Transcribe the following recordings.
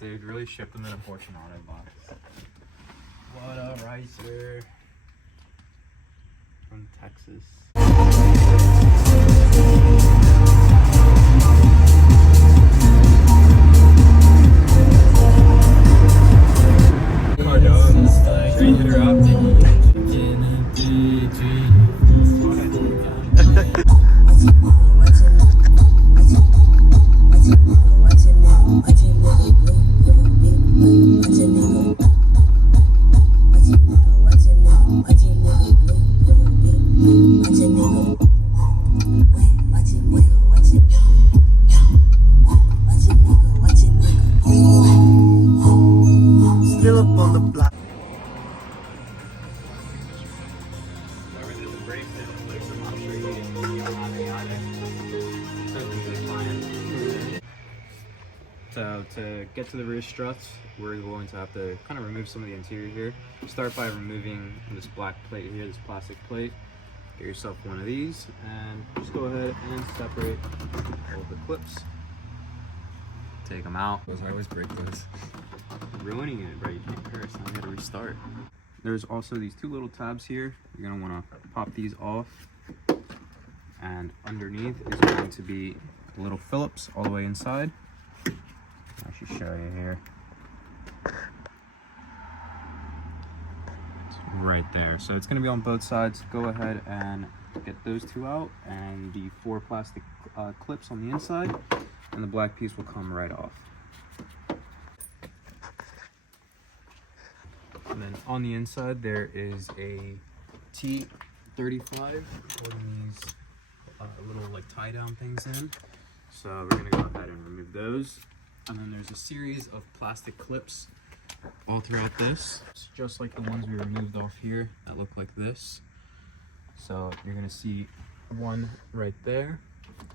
Dude, really shipped them in a Fortunato box. What a ricer from Texas. Still up on the block. So to get to the rear struts, we're going to have to kind of remove some of the interior here. Start by removing this black plate here, this plastic plate. Get yourself one of these and just go ahead and separate all of the clips. Take them out. I always break those. Ruining it, right? You can't curse, now you gotta restart. There's also these two little tabs here. You're gonna wanna pop these off. And underneath is going to be little Phillips all the way inside. I should show you here. It's right there. So it's gonna be on both sides. Go ahead and get those two out, and the 4 plastic clips on the inside, and the black piece will come right off. And then on the inside there is a T35 holding these little like tie down things in. So we're gonna go ahead and remove those. And then there's a series of plastic clips all throughout this. It's just like the ones we removed off here that look like this. So you're gonna see one right there,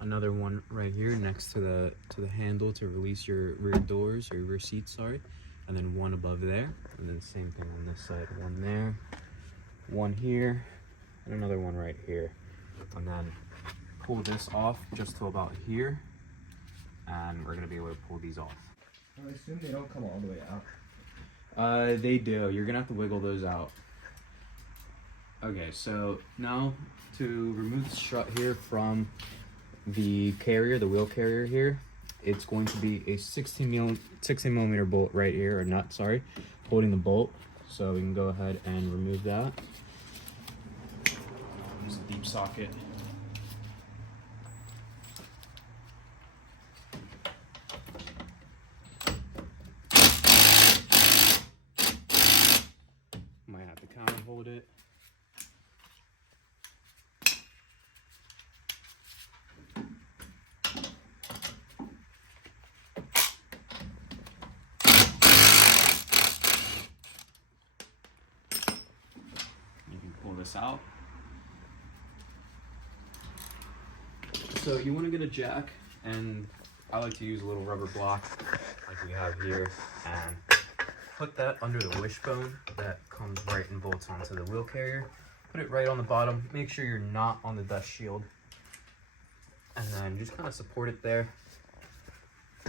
another one right here next to the handle to release your rear doors or your rear seats, sorry. And then one above there, and then same thing on this side. One there, one here, and another one right here. And then pull this off just to about here, and we're gonna be able to pull these off. I assume they don't come all the way out. They do. You're gonna have to wiggle those out. Okay, so now to remove the strut here from the carrier, the wheel carrier here, it's going to be a 16 millimeter bolt right here, or nut, sorry, holding the bolt. So we can go ahead and remove that. Use a deep socket. Might have to counter hold it. This out. So you want to get a jack, and I like to use a little rubber block like we have here, and put that under the wishbone that comes right and bolts onto the wheel carrier. Put it right on the bottom. Make sure you're not on the dust shield, and then just kind of support it there.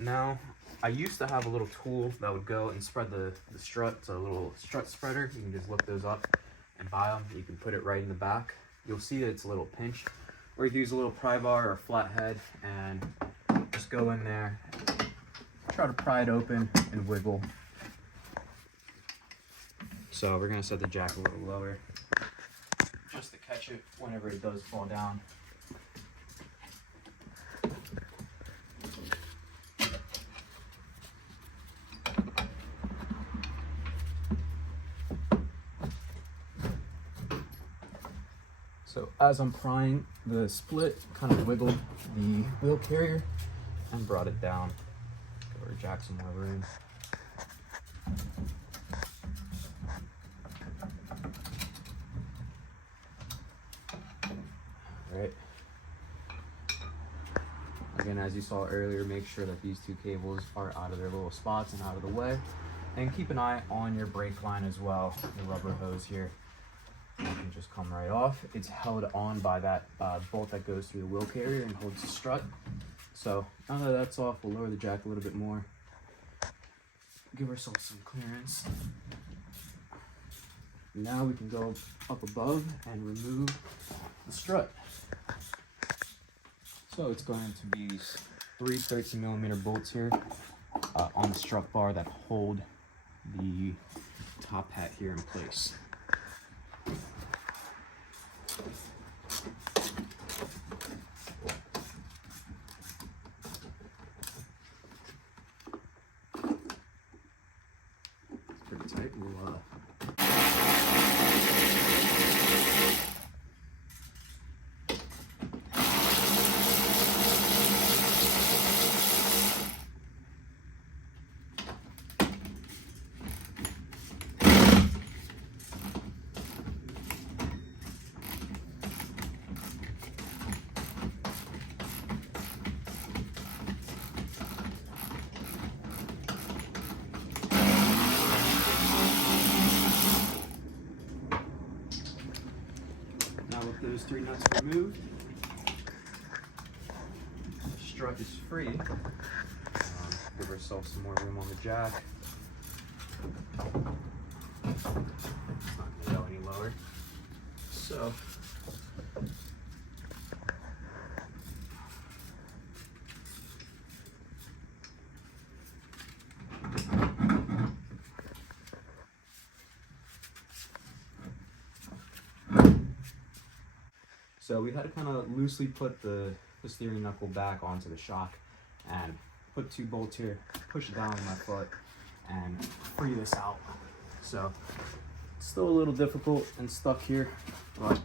Now, I used to have a little tool that would go and spread the strut, so a little strut spreader. You can just look those up and buy them. You can put it right in the back. You'll see that it's a little pinched, or you can use a little pry bar or a flat head and just go in there, try to pry it open and wiggle. So we're gonna set the jack a little lower just to catch it whenever it does fall down. So as I'm prying the split, kind of wiggled the wheel carrier and brought it down. Give our jack some more room. All right. Again, as you saw earlier, make sure that these two cables are out of their little spots and out of the way. And keep an eye on your brake line as well, the rubber hose here. It can just come right off. It's held on by that bolt that goes through the wheel carrier and holds the strut. So now that that's off, we'll lower the jack a little bit more. give ourselves some clearance. Now we can go up above and remove the strut. So it's going to be 3 13mm bolts here on the strut bar that hold the top hat here in place. It's pretty tight. Now with those 3 nuts removed, the strut is free. Give ourselves some more room on the jack. It's not going to go any lower. So, we had to kind of loosely put the steering knuckle back onto the shock and put 2 bolts here, push it down with my foot, and free this out. So it's still a little difficult and stuck here, but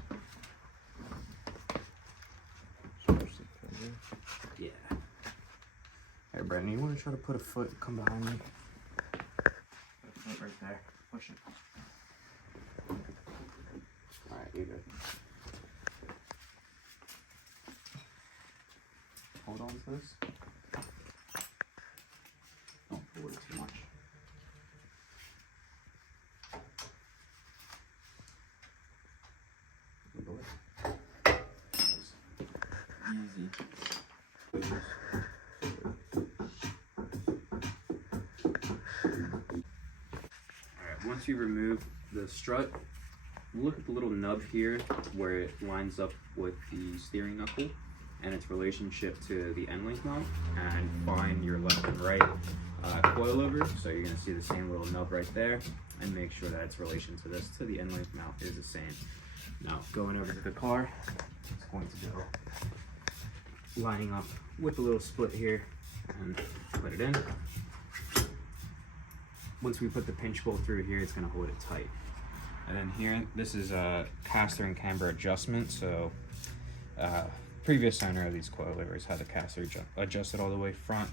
yeah. Hey, Brandon, you want to try to put a foot, come behind me? Put a foot right there, push it. All right, you're good. Hold on to this. Don't pull it too much. Easy. Alright, once you remove the strut, look at the little nub here where it lines up with the steering knuckle and its relationship to the end link mount, and find your left and right coilover. So you're going to see the same little nub right there, and make sure that its relation to this, to the end link mount, is the same. Now going over to the car, it's going to go lining up with the little split here and put it in. Once we put the pinch bolt through here, it's going to hold it tight. And then here, this is a caster and camber adjustment. So previous owner of these coilovers had the caster adjusted all the way front,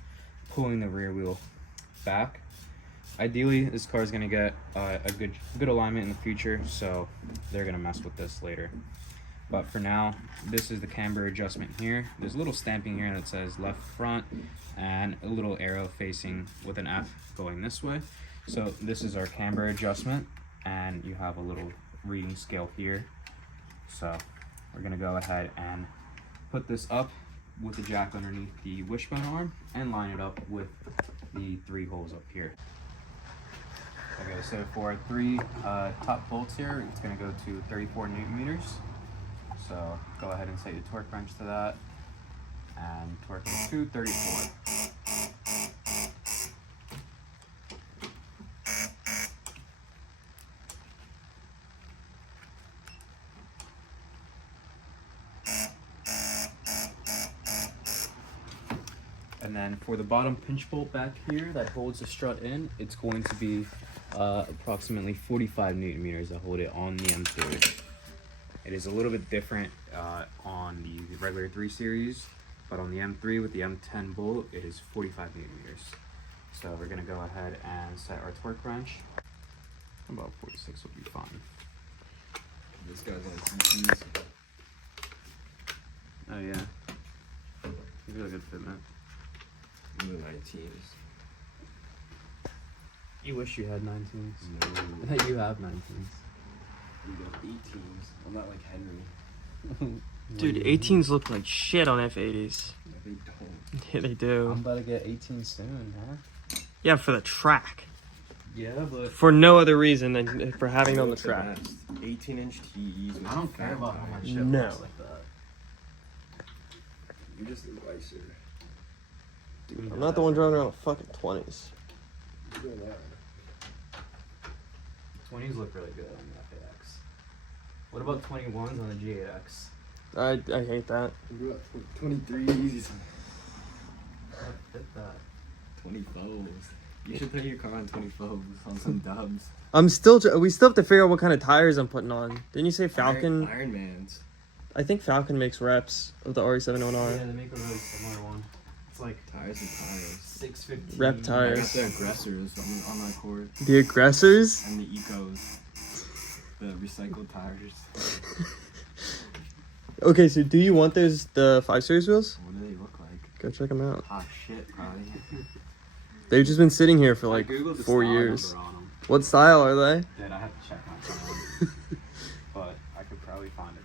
pulling the rear wheel back. Ideally, this car is going to get a good alignment in the future, so they're going to mess with this later. But for now, this is the camber adjustment here. There's a little stamping here that says left front and a little arrow facing with an F going this way. So this is our camber adjustment, and you have a little reading scale here. So we're going to go ahead and put this up with the jack underneath the wishbone arm and line it up with the 3 holes up here. Okay, so for our 3 top bolts here, it's going to go to 34 Newton meters. So go ahead and set your torque wrench to that and torque it to 34. And then for the bottom pinch bolt back here that holds the strut in, it's going to be approximately 45 Newton meters that hold it on the M2. It is a little bit different on the regular 3 series, but on the M3 with the M10 bolt, it is 45 Newton meters. So we're gonna go ahead and set our torque wrench. About 46 will be fine. This guy's on CCs. Oh yeah. You got a good fit, man. E92s. You wish you had 19s. No. You have 19s. You got 18s. I'm not like Henry. Dude, 18s look like shit on F80s. Yeah, they don't. Yeah, they do. I'm about to get 18 soon, huh? Yeah, for the track. Yeah, but For no other reason than for having it on the track. 18-inch TEs. With I don't care about how much shit No. looks like that. You're just a vicer. I'm not the one driving around fucking 20s. You're doing that. 20s look really good on the FAX. What about 21s on the GAX? I hate that. What about 23s? What fit that? 24s. You should put your car on 24s on some dubs. We still have to figure out what kind of tires I'm putting on. Didn't you say Falcon? Iron Man's. I think Falcon makes reps of the RE709. Yeah, they make a really similar one. It's like Tires and tires. 615. Rep I got tires. the aggressors on my cord. The aggressors? And the ecos. The recycled tires. Okay, so do you want the 5 Series wheels? What do they look like? Go check them out. Ah, shit, probably. They've just been sitting here for I like Googled the 4 style years. number on them. What style are they? Dude, I have to check my phone. But I could probably find it